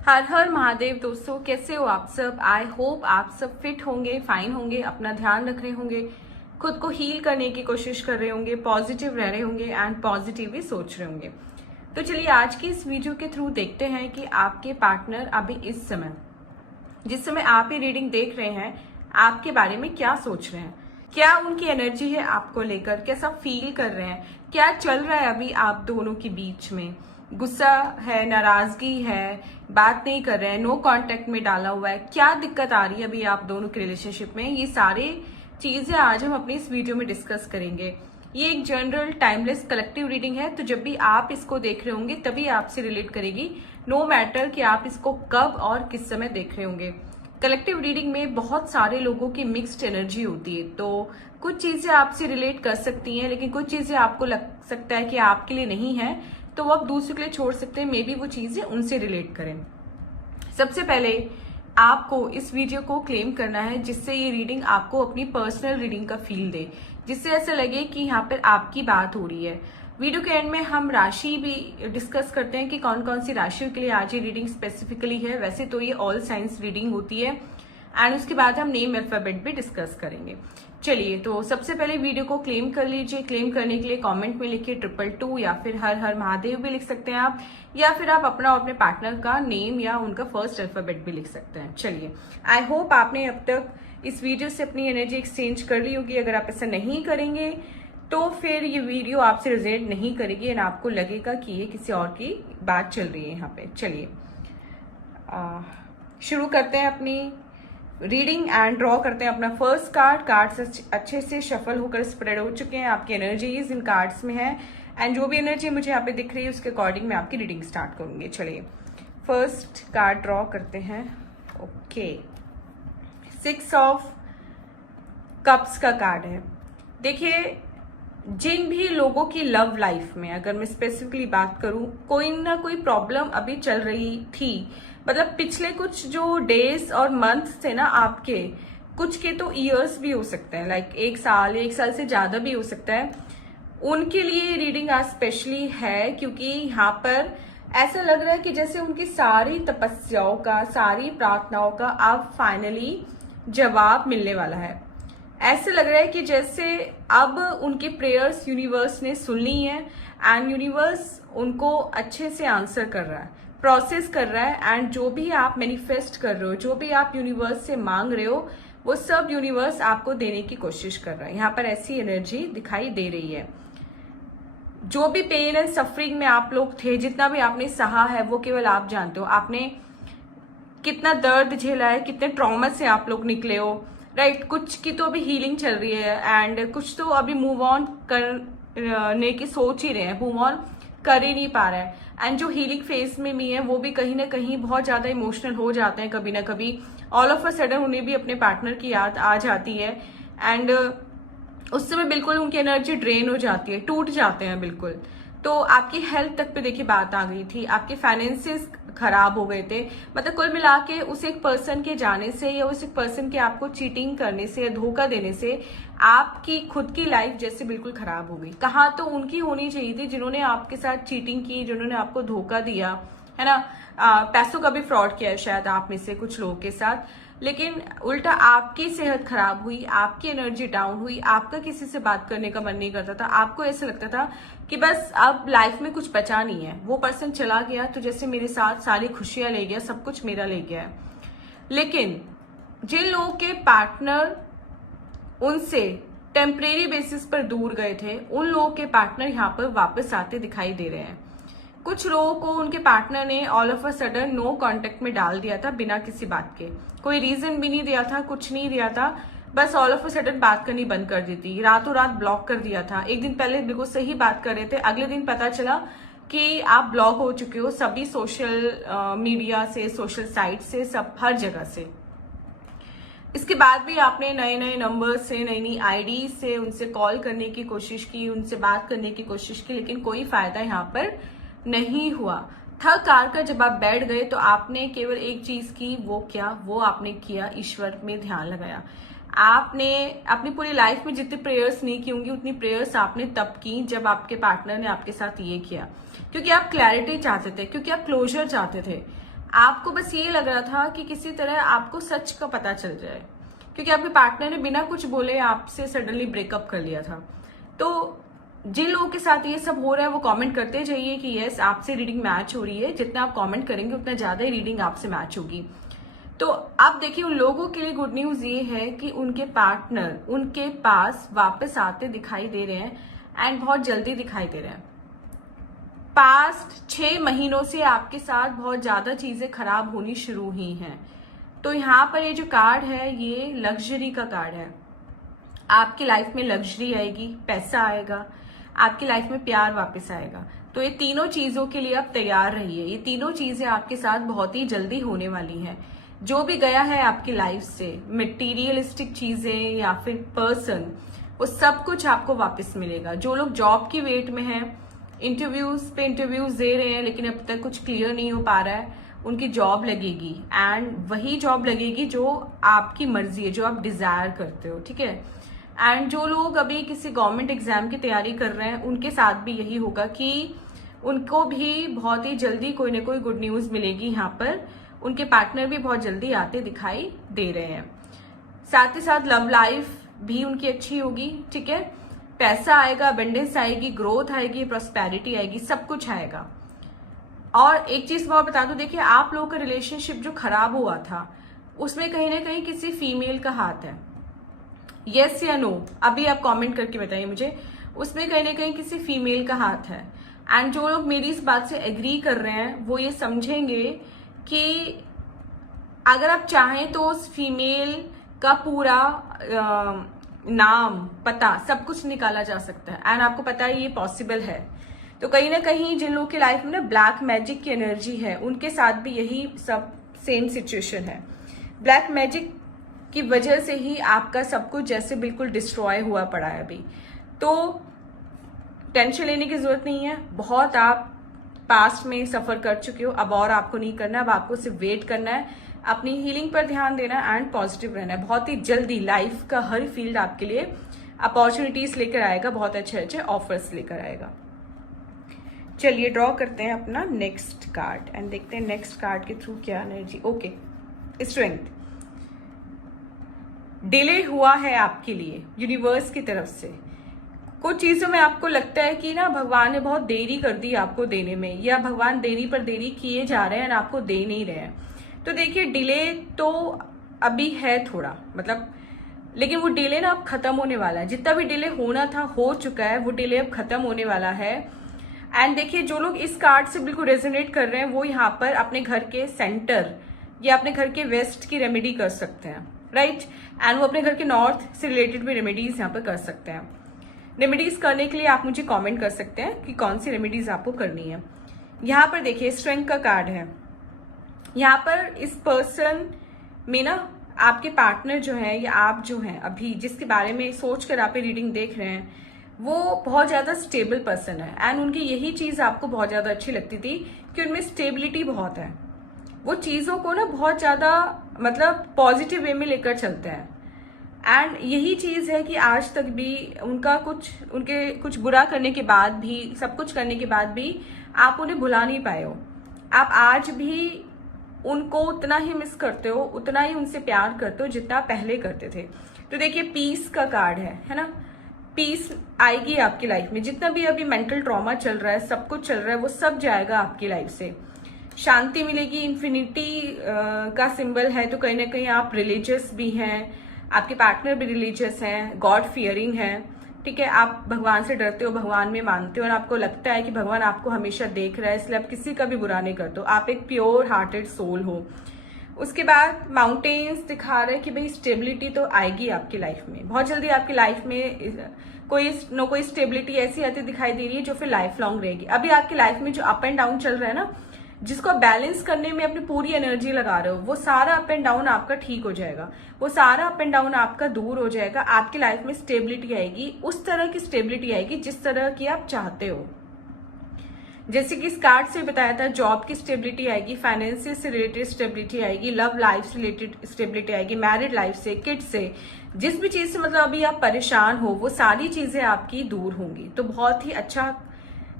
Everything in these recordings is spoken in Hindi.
हर हर महादेव दोस्तों, कैसे हो आप सब। आई होप आप सब फिट होंगे, फाइन होंगे, अपना ध्यान रख रहे होंगे, खुद को हील करने की कोशिश कर रहे होंगे, पॉजिटिव रह रहे होंगे एंड पॉजिटिव ही सोच रहे होंगे। तो चलिए आज की इस वीडियो के थ्रू देखते हैं कि आपके पार्टनर अभी इस समय, जिस समय आप ये रीडिंग देख रहे हैं, आपके बारे में क्या सोच रहे हैं, क्या उनकी एनर्जी है आपको लेकर, कैसा फील कर रहे हैं, क्या चल रहा है अभी आप दोनों के बीच में। गुस्सा है, नाराजगी है, बात नहीं कर रहे हैं, नो कांटेक्ट में डाला हुआ है, क्या दिक्कत आ रही है अभी आप दोनों के रिलेशनशिप में। ये सारे चीजें आज हम अपनी इस वीडियो में डिस्कस करेंगे। ये एक जनरल टाइमलेस कलेक्टिव रीडिंग है, तो जब भी आप इसको देख रहे होंगे तभी आपसे रिलेट करेगी, नो मैटर कि आप इसको कब और किस समय देख रहे होंगे। कलेक्टिव रीडिंग में बहुत सारे लोगों की मिक्स्ड एनर्जी होती है, तो कुछ चीजें आपसे रिलेट कर सकती हैं, लेकिन कुछ चीजें आपको लग सकता है कि आपके लिए नहीं है, तो वो आप दूसरे के लिए छोड़ सकते हैं। मे बी वो चीजें उनसे रिलेट करें। सबसे पहले आपको इस वीडियो को क्लेम करना है, जिससे ये रीडिंग आपको अपनी पर्सनल रीडिंग का फील दे, जिससे ऐसा लगे कि यहाँ पर आपकी बात हो रही है। वीडियो के एंड में हम राशि भी डिस्कस करते हैं कि कौन कौन सी राशियों के लिए आज ये रीडिंग स्पेसिफिकली है। वैसे तो ये ऑल साइंस रीडिंग होती है, एंड उसके बाद हम नेम अल्फाबेट भी डिस्कस करेंगे। चलिए, तो सबसे पहले वीडियो को क्लेम कर लीजिए। क्लेम करने के लिए कमेंट में लिखिए 222 या फिर हर हर महादेव भी लिख सकते हैं आप, या फिर आप अपना और अपने पार्टनर का नेम या उनका फर्स्ट अल्फाबेट भी लिख सकते हैं। चलिए, आई होप आपने अब तक इस वीडियो से अपनी एनर्जी एक्सचेंज कर ली होगी। अगर आप ऐसा नहीं करेंगे तो फिर ये वीडियो आपसे रिजल्ट नहीं करेगी एंड आपको लगेगा कि ये किसी और की बात चल रही है यहाँ पे। चलिए शुरू करते हैं अपनी रीडिंग एंड ड्रॉ करते हैं अपना फर्स्ट कार्ड। कार्ड्स अच्छे से शफल होकर स्प्रेड हो चुके हैं, आपकी एनर्जीज इन कार्ड्स में है, एंड जो भी एनर्जी मुझे यहाँ पे दिख रही है उसके अकॉर्डिंग मैं आपकी रीडिंग स्टार्ट करूंगी। चलिए फर्स्ट कार्ड ड्रॉ करते हैं। ओके, 6 ऑफ कप्स का कार्ड है। देखिए, जिन भी लोगों की लव लाइफ में, अगर मैं स्पेसिफिकली बात करूं, कोई ना कोई प्रॉब्लम अभी चल रही थी, मतलब पिछले कुछ जो डेज और मंथ्स थे ना आपके, कुछ के तो ईयर्स भी हो सकते हैं, लाइक 1 साल से ज्यादा भी हो सकता है, उनके लिए रीडिंग आज स्पेशली है। क्योंकि यहाँ पर ऐसा लग रहा है कि जैसे उनकी सारी तपस्याओं का, सारी प्रार्थनाओं का अब फाइनली जवाब मिलने वाला है। ऐसे लग रहा है कि जैसे अब उनके प्रेयर्स यूनिवर्स ने सुन ली हैं, एंड यूनिवर्स उनको अच्छे से आंसर कर रहा है, प्रोसेस कर रहा है, एंड जो भी आप मैनिफेस्ट कर रहे हो, जो भी आप यूनिवर्स से मांग रहे हो, वो सब यूनिवर्स आपको देने की कोशिश कर रहा है। यहाँ पर ऐसी एनर्जी दिखाई दे रही है। जो भी पेन एंड सफरिंग में आप लोग थे, जितना भी आपने सहा है, वो केवल आप जानते हो। आपने कितना दर्द झेला है, कितने ट्रॉमा से आप लोग निकले हो, राइट। कुछ की तो अभी हीलिंग चल रही है, एंड कुछ तो अभी मूव ऑन करने की सोच ही रहे हैं, मूव ऑन कर ही नहीं पा रहे हैं, एंड जो हीलिंग फेज में भी है वो भी कहीं ना कहीं बहुत ज्यादा इमोशनल हो जाते हैं कभी ना कभी। ऑल ऑफ अ सडन उन्हें भी अपने पार्टनर की याद आ जाती है, एंड उस समय बिल्कुल उनकी एनर्जी ड्रेन हो जाती है, टूट जाते हैं बिल्कुल। तो आपकी हेल्थ तक पे देखिए बात आ गई थी, आपके फाइनेंसेस खराब हो गए थे। मतलब कुल मिला के उस एक पर्सन के जाने से, या उस एक पर्सन के आपको चीटिंग करने से या धोखा देने से आपकी खुद की लाइफ जैसे बिल्कुल खराब हो गई। कहाँ तो उनकी होनी चाहिए थी जिन्होंने आपके साथ चीटिंग की, जिन्होंने आपको धोखा दिया, है ना। पैसों का भी फ्रॉड किया है शायद आप में से कुछ लोगों के साथ, लेकिन उल्टा आपकी सेहत खराब हुई, आपकी एनर्जी डाउन हुई, आपका किसी से बात करने का मन नहीं करता था, आपको ऐसा लगता था कि बस अब लाइफ में कुछ बचा नहीं है, वो पर्सन चला गया तो जैसे मेरे साथ सारी खुशियां ले गया, सब कुछ मेरा ले गया है। लेकिन जिन लोगों के पार्टनर उनसे टेम्परेरी बेसिस पर दूर गए थे, उन लोगों के पार्टनर यहाँ पर वापस आते दिखाई दे रहे हैं। कुछ लोगों को उनके पार्टनर ने all of a sudden no contact में डाल दिया था, बिना किसी बात के, कोई रीजन भी नहीं दिया था, कुछ नहीं दिया था, बस ऑल ऑफ अ सडन बात करनी बंद कर दी थी, रातों रात ब्लॉक कर दिया था। एक दिन पहले बिल्कुल सही बात कर रहे थे, अगले दिन पता चला कि आप ब्लॉक हो चुके हो सभी सोशल मीडिया से, सोशल साइट से, सब हर जगह से। इसके बाद भी आपने नए नए नंबर से, नई नई आईडी से उनसे कॉल करने की कोशिश की, उनसे बात करने की कोशिश की, लेकिन कोई फायदा यहाँ पर नहीं हुआ। थक हार कर जब आप बैठ गए तो आपने केवल एक चीज की, वो क्या, वो आपने किया, ईश्वर में ध्यान लगाया। आपने अपनी पूरी लाइफ में जितनी प्रेयर्स नहीं की होंगी, उतनी प्रेयर्स आपने तब की जब आपके पार्टनर ने आपके साथ ये किया, क्योंकि आप क्लैरिटी चाहते थे, क्योंकि आप क्लोजर चाहते थे। आपको बस ये लग रहा था कि किसी तरह आपको सच का पता चल जाए, क्योंकि आपके पार्टनर ने बिना कुछ बोले आपसे सडनली ब्रेकअप कर लिया था। तो जिन लोगों के साथ ये सब हो रहा है वो कमेंट करते जाइए कि यस आपसे रीडिंग मैच हो रही है। जितना आप कमेंट करेंगे उतना ज्यादा ही रीडिंग आपसे मैच होगी। तो अब देखिए, उन लोगों के लिए गुड न्यूज ये है कि उनके पार्टनर उनके पास वापस आते दिखाई दे रहे हैं, एंड बहुत जल्दी दिखाई दे रहे हैं। पास्ट 6 महीनों से आपके साथ बहुत ज्यादा चीजें खराब होनी शुरू हुई हैं। तो यहाँ पर ये जो कार्ड है ये लग्जरी का कार्ड है। आपकी लाइफ में लग्जरी आएगी, पैसा आएगा, आपकी लाइफ में प्यार वापस आएगा। तो ये तीनों चीजों के लिए आप तैयार रहिए। ये तीनों चीजें आपके साथ बहुत ही जल्दी होने वाली हैं। जो भी गया है आपकी लाइफ से, मटेरियलिस्टिक चीजें या फिर पर्सन, वो सब कुछ आपको वापस मिलेगा। जो लोग जॉब की वेट में हैं, इंटरव्यूज पे इंटरव्यूज दे रहे हैं लेकिन अब तक कुछ क्लियर नहीं हो पा रहा है, उनकी जॉब लगेगी, एंड वही जॉब लगेगी जो आपकी मर्जी है, जो आप डिजायर करते हो, ठीक है। एंड जो लोग अभी किसी गवर्नमेंट एग्जाम की तैयारी कर रहे हैं उनके साथ भी यही होगा कि उनको भी बहुत ही जल्दी कोई ना कोई गुड न्यूज मिलेगी। यहाँ पर उनके पार्टनर भी बहुत जल्दी आते दिखाई दे रहे हैं। साथ ही साथ लव लाइफ भी उनकी अच्छी होगी, ठीक है। पैसा आएगा, अबंडेंस आएगी, ग्रोथ आएगी, प्रॉस्पेरिटी आएगी, सब कुछ आएगा। और एक चीज मैं और बता दूं, देखिए आप लोगों का रिलेशनशिप जो खराब हुआ था उसमें कहीं ना कहीं किसी फीमेल का हाथ है। यस या नो, अभी आप कमेंट करके बताइए मुझे। उसमें कहीं ना कहीं किसी फीमेल का हाथ है। एंड जो लोग मेरी इस बात से एग्री कर रहे हैं वो ये समझेंगे कि अगर आप चाहें तो उस फीमेल का पूरा नाम, पता, सब कुछ निकाला जा सकता है। एंड आपको पता है ये पॉसिबल है। तो कहीं ना कहीं जिन लोगों की लाइफ में ना ब्लैक मैजिक की एनर्जी है उनके साथ भी यही सब सेम सिचुएशन है। ब्लैक मैजिक की वजह से ही आपका सब कुछ जैसे बिल्कुल डिस्ट्रॉय हुआ पड़ा है अभी। तो टेंशन लेने की जरूरत नहीं है। बहुत आप पास्ट में सफर कर चुके हो, अब और आपको नहीं करना। अब आपको सिर्फ वेट करना है, अपनी हीलिंग पर ध्यान देना है एंड पॉजिटिव रहना है। बहुत ही जल्दी लाइफ का हर फील्ड आपके लिए अपॉर्चुनिटीज लेकर आएगा, बहुत अच्छे अच्छे ऑफर्स लेकर आएगा। चलिए ड्रॉ करते हैं अपना नेक्स्ट कार्ड एंड देखते हैं नेक्स्ट कार्ड के थ्रू क्या एनर्जी। Okay, strength. डिले हुआ है आपके लिए यूनिवर्स की तरफ से। कुछ चीजों में आपको लगता है कि ना भगवान ने बहुत देरी कर दी आपको देने में, या भगवान देरी पर देरी किए जा रहे हैं और आपको दे नहीं रहे हैं। तो देखिए डिले तो अभी है थोड़ा, मतलब, लेकिन वो डिले ना अब खत्म होने वाला है। जितना भी डिले होना था हो चुका है, वो डिले अब खत्म होने वाला है। एंड देखिए जो लोग इस कार्ड से बिल्कुल रेजोनेट कर रहे हैं वो यहाँ पर अपने घर के सेंटर या अपने घर के वेस्ट की रेमेडी कर सकते हैं, राइट। एंड वो अपने घर के नॉर्थ से रिलेटेड भी रेमेडीज यहाँ पर कर सकते हैं। रेमेडीज करने के लिए आप मुझे कमेंट कर सकते हैं कि कौन सी रेमेडीज आपको करनी है। यहाँ पर देखिए स्ट्रेंथ का कार्ड है। यहाँ पर इस पर्सन में ना आपके पार्टनर जो है या आप जो हैं अभी जिसके बारे में सोच कर आप रीडिंग देख रहे हैं वो बहुत ज्यादा स्टेबल पर्सन है। एंड उनकी यही चीज आपको बहुत ज्यादा अच्छी लगती थी कि उनमें स्टेबिलिटी बहुत है। वो चीजों को ना बहुत ज्यादा मतलब पॉजिटिव वे में लेकर चलते हैं। एंड यही चीज है कि आज तक भी उनके कुछ बुरा करने के बाद भी, सब कुछ करने के बाद भी आप उन्हें भुला नहीं पाए हो। आप आज भी उनको उतना ही मिस करते हो, उतना ही उनसे प्यार करते हो जितना पहले करते थे। तो देखिए पीस का कार्ड है ना। पीस आएगी आपकी लाइफ में। जितना भी अभी मेंटल ट्रॉमा चल रहा है, सब कुछ चल रहा है, वो सब जाएगा आपकी लाइफ से। शांति मिलेगी। इन्फिनिटी का सिंबल है, तो कहीं ना कहीं आप रिलीजियस भी हैं, आपके पार्टनर भी रिलीजियस हैं, गॉड फियरिंग है, ठीक है। आप भगवान से डरते हो, भगवान में मानते हो और आपको लगता है कि भगवान आपको हमेशा देख रहा है, इसलिए आप किसी का भी बुरा नहीं करते हो। आप एक प्योर हार्टेड सोल हो। उसके बाद माउंटेन्स दिखा रहे हैं कि भाई स्टेबिलिटी तो आएगी आपकी लाइफ में बहुत जल्दी। आपकी लाइफ में कोई स्टेबिलिटी ऐसी आती दिखाई दे रही है जो फिर लाइफ लॉन्ग रहेगी। अभी आपकी लाइफ में जो अप एंड डाउन चल रहा है ना, जिसको बैलेंस करने में अपनी पूरी एनर्जी लगा रहे हो, वो सारा अप एंड डाउन आपका ठीक हो जाएगा, वो सारा अप एंड डाउन आपका दूर हो जाएगा। आपकी लाइफ में स्टेबिलिटी आएगी, उस तरह की स्टेबिलिटी आएगी जिस तरह की आप चाहते हो। जैसे कि इस कार्ड से बताया था, जॉब की स्टेबिलिटी आएगी, फाइनेंसिस से रिलेटेड स्टेबिलिटी आएगी, लव लाइफ से रिलेटेड स्टेबिलिटी आएगी, मैरिड लाइफ से, किड्स से, जिस भी चीज से मतलब अभी आप परेशान हो वो सारी चीजें आपकी दूर होंगी। तो बहुत ही अच्छा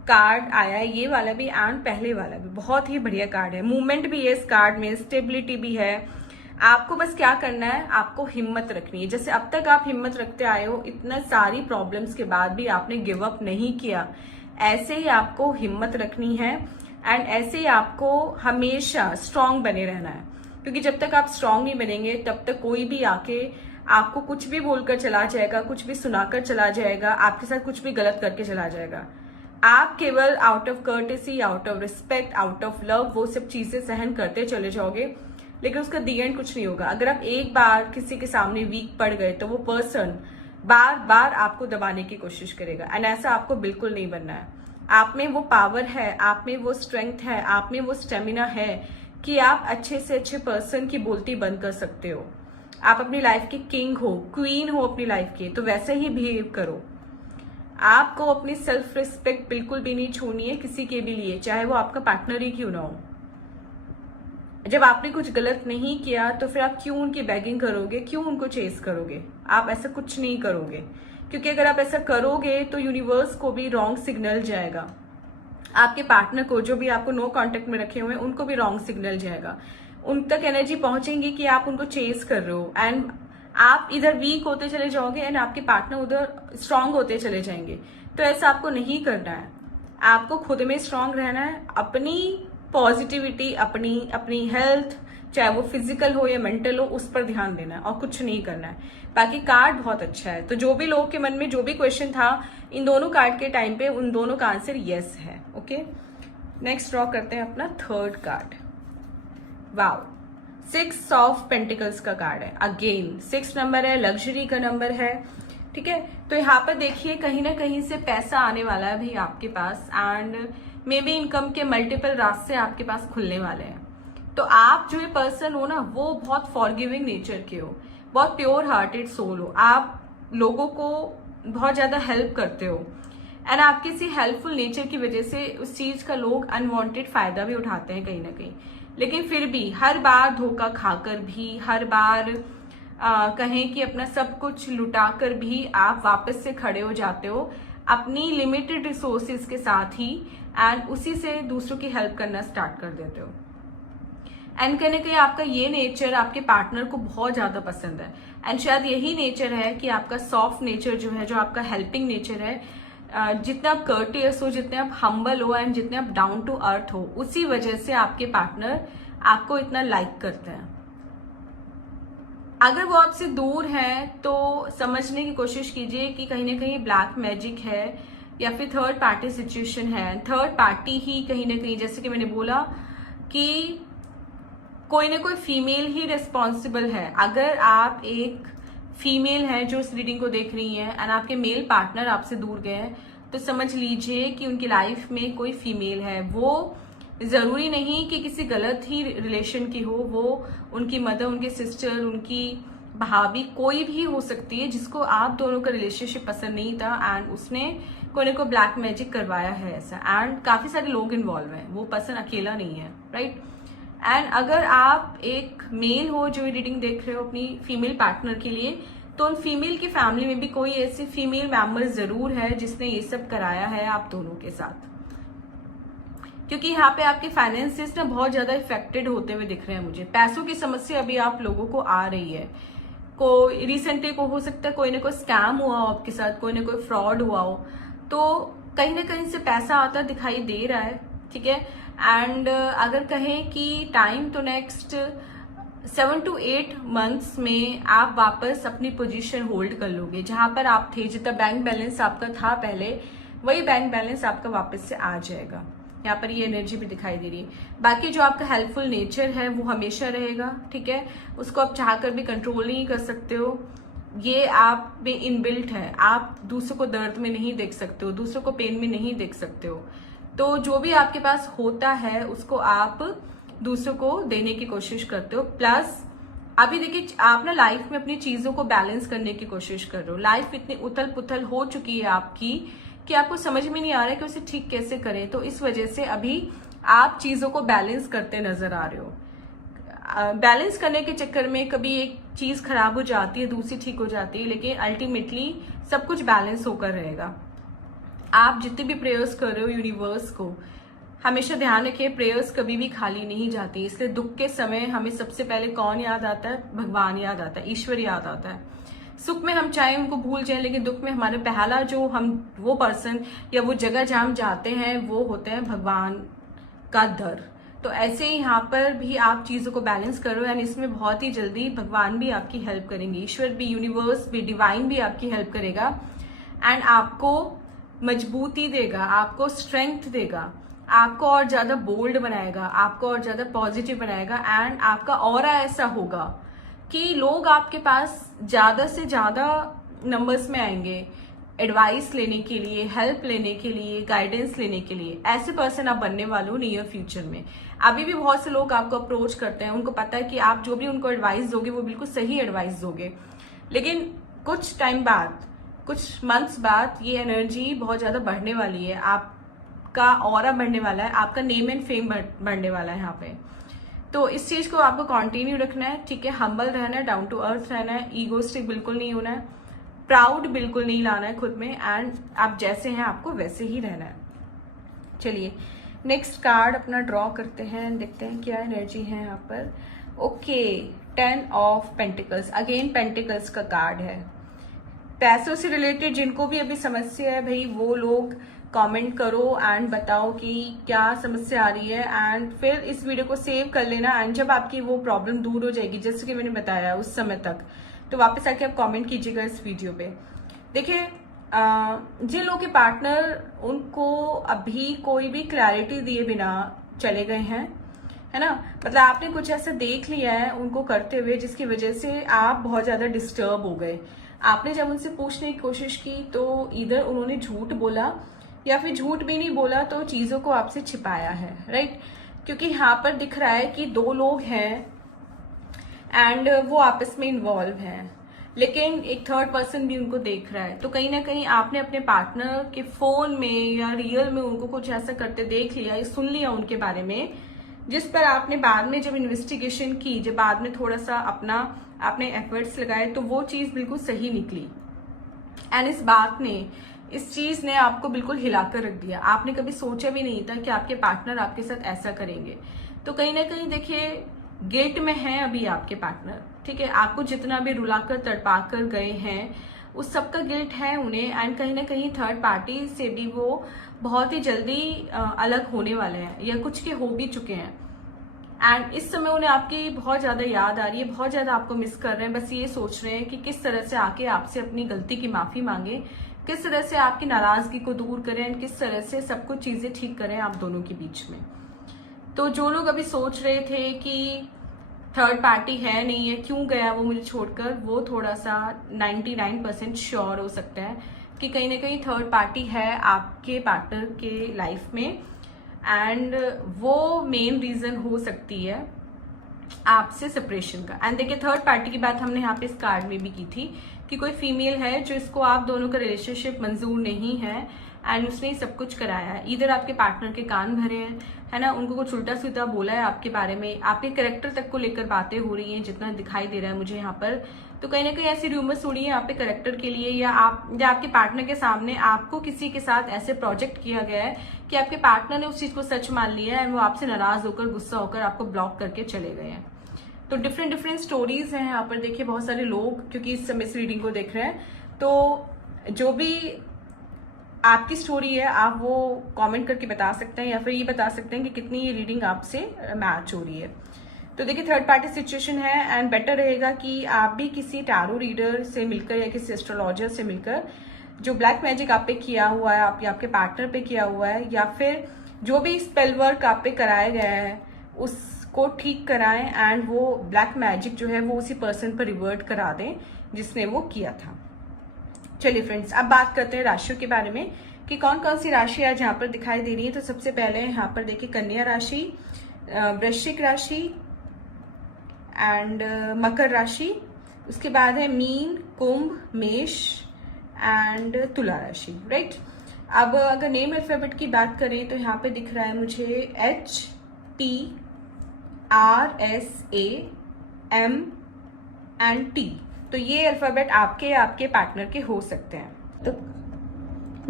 कार्ड आया है, ये वाला भी एंड पहले वाला भी बहुत ही बढ़िया कार्ड है। मूवमेंट भी है इस कार्ड में, स्टेबिलिटी भी है। आपको बस क्या करना है, आपको हिम्मत रखनी है। जैसे अब तक आप हिम्मत रखते आए हो, इतना सारी प्रॉब्लम्स के बाद भी आपने गिव अप नहीं किया, ऐसे ही आपको हिम्मत रखनी है एंड ऐसे ही आपको हमेशा स्ट्रांग बने रहना है। क्योंकि जब तक आप स्ट्रांग नहीं बनेंगे तब तक कोई भी आके आपको कुछ भी बोलकर चला जाएगा, कुछ भी सुनाकर चला जाएगा, आपके साथ कुछ भी गलत करके चला जाएगा। आप केवल out of courtesy, out of respect, out of love वो सब चीजें सहन करते चले जाओगे, लेकिन उसका दी एंड कुछ नहीं होगा। अगर आप एक बार किसी के सामने वीक पड़ गए तो वो पर्सन बार बार आपको दबाने की कोशिश करेगा एंड ऐसा आपको बिल्कुल नहीं बनना है। आप में वो पावर है, आप में वो स्ट्रेंथ है, आप में वो स्टेमिना है कि आप अच्छे से अच्छे पर्सन की बोलती बंद कर सकते हो। आप अपनी लाइफ के किंग हो, क्वीन हो अपनी लाइफ के, तो वैसे ही बिहेव करो। आपको अपनी सेल्फ रिस्पेक्ट बिल्कुल भी नहीं छोड़नी है किसी के भी लिए, चाहे वो आपका पार्टनर ही क्यों ना हो। जब आपने कुछ गलत नहीं किया तो फिर आप क्यों उनकी बैगिंग करोगे, क्यों उनको चेस करोगे? आप ऐसा कुछ नहीं करोगे, क्योंकि अगर आप ऐसा करोगे तो यूनिवर्स को भी रॉन्ग सिग्नल जाएगा, आपके पार्टनर को जो भी आपको नो कांटेक्ट में रखे हुए हैं उनको भी रॉन्ग सिग्नल जाएगा। उन तक एनर्जी पहुंचेंगी कि आप उनको चेस कर रहे हो एंड आप इधर वीक होते चले जाओगे एंड आपके पार्टनर उधर स्ट्रांग होते चले जाएंगे। तो ऐसा आपको नहीं करना है। आपको खुद में स्ट्रांग रहना है, अपनी पॉजिटिविटी, अपनी हेल्थ, चाहे वो फिजिकल हो या मेंटल हो, उस पर ध्यान देना है और कुछ नहीं करना है। बाकी कार्ड बहुत अच्छा है। तो जो भी लोगों के मन में जो भी क्वेश्चन था इन दोनों कार्ड के टाइम पे, उन दोनों का आंसर यस है। ओके, नेक्स्ट ड्रॉ करते हैं अपना third card. Wow, 6 of pentacles का कार्ड है। अगेन 6 नंबर है, लग्जरी का नंबर है, ठीक है। तो यहाँ पर देखिए कहीं ना कहीं से पैसा आने वाला है भी आपके पास एंड मे बी इनकम के मल्टीपल रास्ते आपके पास खुलने वाले हैं। तो आप जो ये पर्सन हो ना, वो बहुत फॉरगिविंग नेचर के हो, बहुत प्योर हार्टेड सोल हो, आप लोगों को बहुत ज्यादा हेल्प करते हो एंड आपकी इसी हेल्पफुल नेचर की वजह से उस चीज का लोग अनवांटेड फायदा भी उठाते हैं कहीं ना कहीं। लेकिन फिर भी हर बार धोखा खाकर भी, हर बार कहें कि अपना सब कुछ लुटाकर भी आप वापस से खड़े हो जाते हो अपनी लिमिटेड रिसोर्सेज के साथ ही एंड उसी से दूसरों की हेल्प करना स्टार्ट कर देते हो। एंड कहीं ना कहीं आपका ये नेचर आपके पार्टनर को बहुत ज्यादा पसंद है एंड शायद यही नेचर है कि आपका सॉफ्ट नेचर जो है, जो आपका हेल्पिंग नेचर है, जितने आप कर्टियस हो, जितने आप हम्बल हो एंड जितने आप डाउन टू अर्थ हो, उसी वजह से आपके पार्टनर आपको इतना लाइक करते हैं। अगर वो आपसे दूर है तो समझने की कोशिश कीजिए कि कहीं ना कहीं ब्लैक मैजिक है या फिर थर्ड पार्टी सिचुएशन है। थर्ड पार्टी ही कहीं ना कहीं, जैसे कि मैंने बोला कि कोई ना कोई फीमेल ही रिस्पॉन्सिबल है। अगर आप एक फीमेल है जो इस रीडिंग को देख रही है एंड आपके मेल पार्टनर आपसे दूर गए हैं, तो समझ लीजिए कि उनकी लाइफ में कोई फीमेल है। वो जरूरी नहीं कि किसी गलत ही रिलेशन की हो, वो उनकी मदर, उनके सिस्टर, उनकी भाभी, कोई भी हो सकती है जिसको आप दोनों का रिलेशनशिप पसंद नहीं था एंड उसने कोई ना कोई ब्लैक मैजिक करवाया है ऐसा। एंड काफी सारे लोग इन्वॉल्व हैं, वो पर्सन अकेला नहीं है, राइट। एंड अगर आप एक मेल हो जो ये रीडिंग देख रहे हो अपनी फीमेल पार्टनर के लिए, तो उन फीमेल की फैमिली में भी कोई ऐसी फीमेल मेंबर जरूर है जिसने ये सब कराया है आप दोनों के साथ। क्योंकि यहाँ पे आपके फाइनेंसेस ना बहुत ज्यादा इफेक्टेड होते हुए दिख रहे हैं मुझे। पैसों की समस्या अभी आप लोगों को आ रही है। कोई रिसेंटली को हो सकता है कोई ना कोई स्कैम हुआ हो आपके साथ, कोई ना कोई फ्रॉड हुआ हो, तो कहीं ना कहीं से पैसा आता दिखाई दे रहा है, ठीक है। एंड अगर कहें कि टाइम तो नेक्स्ट 7 to 8 मंथ्स में आप वापस अपनी पोजीशन होल्ड कर लोगे। जहां पर आप थे, जितना बैंक बैलेंस आपका था पहले, वही बैंक बैलेंस आपका वापस से आ जाएगा। यहाँ पर ये एनर्जी भी दिखाई दे रही है। बाकी जो आपका हेल्पफुल नेचर है वो हमेशा रहेगा, ठीक है। उसको आप चाहकर भी कंट्रोल नहीं कर सकते हो, ये आप में इनबिल्ट है। आप दूसरों को दर्द में नहीं देख सकते हो, दूसरों को पेन में नहीं देख सकते हो। तो जो भी आपके पास होता है उसको आप दूसरों को देने की कोशिश करते हो। प्लस अभी देखिए आप ना लाइफ में अपनी चीजों को बैलेंस करने की कोशिश कर रहे हो। लाइफ इतनी उथल पुथल हो चुकी है आपकी कि आपको समझ में नहीं आ रहा है कि उसे ठीक कैसे करें। तो इस वजह से अभी आप चीजों को बैलेंस करते नजर आ रहे हो। बैलेंस करने के चक्कर में कभी एक चीज खराब हो जाती है, दूसरी ठीक हो जाती है, लेकिन अल्टीमेटली सब कुछ बैलेंस होकर रहेगा। आप जितने भी प्रेयर्स कर रहे हो यूनिवर्स को, हमेशा ध्यान रखिए प्रेयर्स कभी भी खाली नहीं जाती। इसलिए दुख के समय हमें सबसे पहले कौन याद आता है? भगवान याद आता है, ईश्वर याद आता है। सुख में हम चाहे उनको भूल जाएं, लेकिन दुख में हमारे पहला जो हम वो पर्सन या वो जगह जहाँ हम जाते हैं वो होते हैं भगवान का दर। तो ऐसे ही यहाँ पर भी आप चीजों को बैलेंस करो एंड इसमें बहुत ही जल्दी भगवान भी आपकी हेल्प करेंगे, ईश्वर भी, यूनिवर्स भी, डिवाइन भी आपकी हेल्प करेगा एंड आपको मजबूती देगा, आपको स्ट्रेंथ देगा, आपको और ज्यादा बोल्ड बनाएगा, आपको और ज्यादा पॉजिटिव बनाएगा एंड आपका ऑरा ऐसा होगा कि लोग आपके पास ज्यादा से ज्यादा नंबर्स में आएंगे एडवाइस लेने के लिए, हेल्प लेने के लिए, गाइडेंस लेने के लिए। ऐसे पर्सन आप बनने वाले हो नियर फ्यूचर में। अभी भी बहुत से लोग आपको अप्रोच करते हैं, उनको पता है कि आप जो भी उनको एडवाइस दोगे वो बिल्कुल सही एडवाइस दोगे, लेकिन कुछ टाइम बाद, कुछ मंथ्स बाद ये एनर्जी बहुत ज्यादा बढ़ने वाली है, आपका ऑरा बढ़ने वाला है, आपका नेम एंड फेम बढ़ने वाला है यहाँ पे। तो इस चीज को आपको कंटिन्यू रखना है, ठीक है? हम्बल रहना है, डाउन टू अर्थ रहना है, ईगोस्टिक बिल्कुल नहीं होना है, प्राउड बिल्कुल नहीं लाना है खुद में एंड आप जैसे हैं आपको वैसे ही रहना है। चलिए नेक्स्ट कार्ड अपना ड्रॉ करते हैं, देखते हैं क्या एनर्जी है यहाँ पर। Okay, 10 of pentacles, again pentacles का कार्ड है। पैसों से रिलेटेड जिनको भी अभी समस्या है भाई, वो लोग कमेंट करो एंड बताओ कि क्या समस्या आ रही है एंड फिर इस वीडियो को सेव कर लेना एंड जब आपकी वो प्रॉब्लम दूर हो जाएगी, जैसे कि मैंने बताया उस समय तक, तो वापस आके आप कमेंट कीजिएगा इस वीडियो पे। देखिए जिन लोगों के पार्टनर उनको अभी कोई भी क्लैरिटी दिए बिना चले गए हैं, है ना, मतलब आपने कुछ ऐसा देख लिया है उनको करते हुए जिसकी वजह से आप बहुत ज्यादा डिस्टर्ब हो गए। आपने जब उनसे पूछने की कोशिश की तो इधर उन्होंने झूठ बोला या फिर झूठ भी नहीं बोला तो चीजों को आपसे छिपाया है, राइट? क्योंकि यहाँ पर दिख रहा है कि 2 लोग हैं एंड वो आपस में इन्वॉल्व हैं, लेकिन एक थर्ड पर्सन भी उनको देख रहा है। तो कहीं ना कहीं आपने अपने पार्टनर के फोन में या रियल में उनको कुछ ऐसा करते देख लिया या सुन लिया उनके बारे में, जिस पर आपने बाद में जब इन्वेस्टिगेशन की, जब बाद में थोड़ा सा आपने एफर्ट्स लगाए तो वो चीज बिल्कुल सही निकली एंड इस चीज ने आपको बिल्कुल हिलाकर रख दिया। आपने कभी सोचा भी नहीं था कि आपके पार्टनर आपके साथ ऐसा करेंगे। तो कहीं ना कहीं देखिए गिल्ट में है अभी आपके पार्टनर, ठीक है? आपको जितना भी रुलाकर तड़पाकर गए हैं उस सब का गिल्ट है उन्हें एंड कहीं ना कहीं थर्ड पार्टी से भी वो बहुत ही जल्दी अलग होने वाले हैं या कुछ के हो भी चुके हैं एंड इस समय उन्हें आपकी बहुत ज्यादा याद आ रही है, बहुत ज्यादा आपको मिस कर रहे हैं। बस ये सोच रहे हैं कि किस तरह से आके आपसे अपनी गलती की माफी मांगे, किस तरह से आपकी नाराजगी को दूर करें एंड किस तरह से सब कुछ चीजें ठीक करें आप दोनों के बीच में। तो जो लोग अभी सोच रहे थे कि थर्ड पार्टी है नहीं है, क्यों गया वो मुझे छोड़कर, वो थोड़ा सा 99% श्योर हो सकता है कि कहीं ना कहीं थर्ड पार्टी है आपके पार्टनर के लाइफ में एंड वो मेन रीजन हो सकती है आपसे सेपरेशन का। एंड देखिए थर्ड पार्टी की बात हमने यहाँ पे इस कार्ड में भी की थी कि कोई फीमेल है जो इसको आप दोनों का रिलेशनशिप मंजूर नहीं है एंड उसने सब कुछ कराया है। इधर आपके पार्टनर के कान भरे हैं, है ना, उनको कुछ उल्टा सीधा बोला है आपके बारे में, आपके कैरेक्टर तक को लेकर बातें हो रही हैं जितना दिखाई दे रहा है मुझे यहाँ पर। तो कहीं ना कहीं ऐसी रूमर्स हो रही है आपके कैरेक्टर के लिए या आपके पार्टनर के सामने आपको किसी के साथ ऐसे प्रोजेक्ट किया गया है कि आपके पार्टनर ने उस चीज को सच मान लिया है एंड वो आपसे नाराज होकर, गुस्सा होकर आपको ब्लॉक करके चले गए हैं। तो डिफरेंट स्टोरीज हैं यहाँ पर। देखिए बहुत सारे लोग क्योंकि इस समय इस रीडिंग को देख रहे हैं, तो जो भी आपकी स्टोरी है आप वो कमेंट करके बता सकते हैं या फिर ये बता सकते हैं कि कितनी ये रीडिंग आपसे मैच हो रही है। तो देखिए थर्ड पार्टी सिचुएशन है एंड बेटर रहेगा कि आप भी किसी टैरो रीडर से मिलकर या किसी एस्ट्रोलॉजर से मिलकर जो ब्लैक मैजिक आप पे किया हुआ है, आपके पार्टनर पे किया हुआ है, या फिर जो भी स्पेल वर्क आप पे कराया गया है उसको ठीक कराएं एंड वो ब्लैक मैजिक जो है वो उसी पर्सन पर रिवर्ट करा दें जिसने वो किया था। चलिए फ्रेंड्स, अब बात करते हैं राशियों के बारे में कि कौन कौन सी राशि आज यहाँ पर दिखाई दे रही है। तो सबसे पहले यहाँ पर देखिए कन्या राशि, वृश्चिक राशि एंड मकर राशि, उसके बाद है मीन, कुंभ, मेष एंड तुला राशि, राइट। अब अगर नेम अल्फाबेट की बात करें तो यहाँ पे दिख रहा है मुझे HTRSAM एंड T। तो ये अल्फाबेट आपके पार्टनर के हो सकते हैं। तो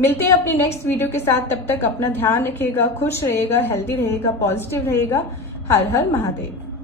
मिलते हैं अपनी नेक्स्ट वीडियो के साथ। तब तक अपना ध्यान रखिएगा, खुश रहेगा, हेल्दी रहेगा, पॉजिटिव रहेगा। हर हर महादेव।